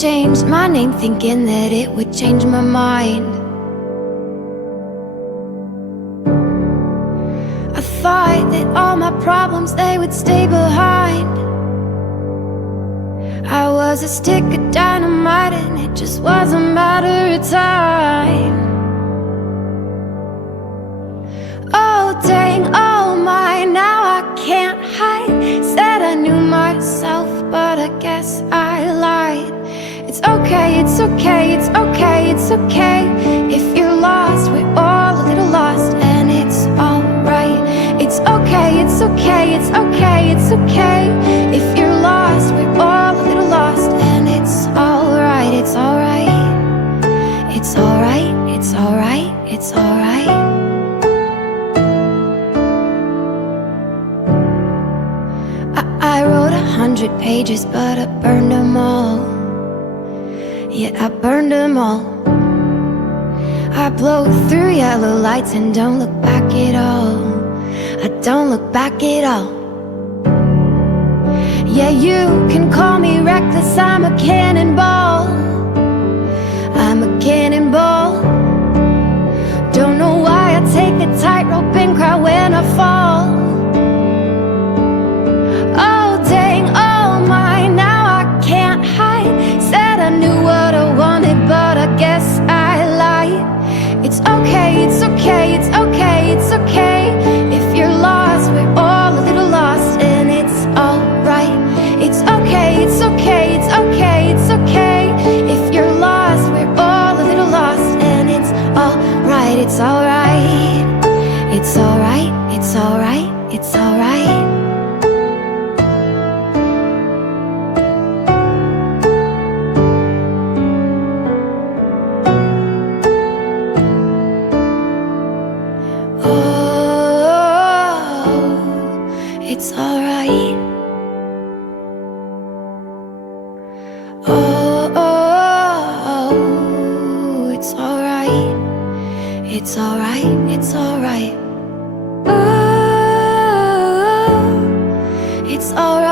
changed my name thinking that it would change my mind. I thought that all my problems, they would stay behind. I was a stick of dynamite and it just was a matter of time. Oh dang, oh my, now I can't hide. Said I knew myself, but I guess I lied. It's okay, it's okay, it's okay, it's okay. If you're lost, we're all a little lost, and it's alright. It's okay, it's okay, it's okay, it's okay. If you're lost, we're all a little lost, and it's alright, it's alright. It's alright, it's alright, it's alright. I wrote 100 pages, but I burned them all. Yeah, I burned them all. I blow through yellow lights and don't look back at all. I don't look back at all. Yeah, you can call me reckless, I'm a cannonball. I'm a cannonball. Don't know why I take a tightrope and cry when I fall. I knew what I wanted, but I guess I lied. It's okay, it's okay, it's okay, it's okay. If you're lost, we're all a little lost, and it's alright. It's okay, it's okay, it's okay, it's okay. If you're lost, we're all a little lost, and it's alright, it's alright. It's alright, it's alright, it's alright. It's alright. Oh, oh, oh, it's alright. It's alright, it's alright. Oh, it's alright.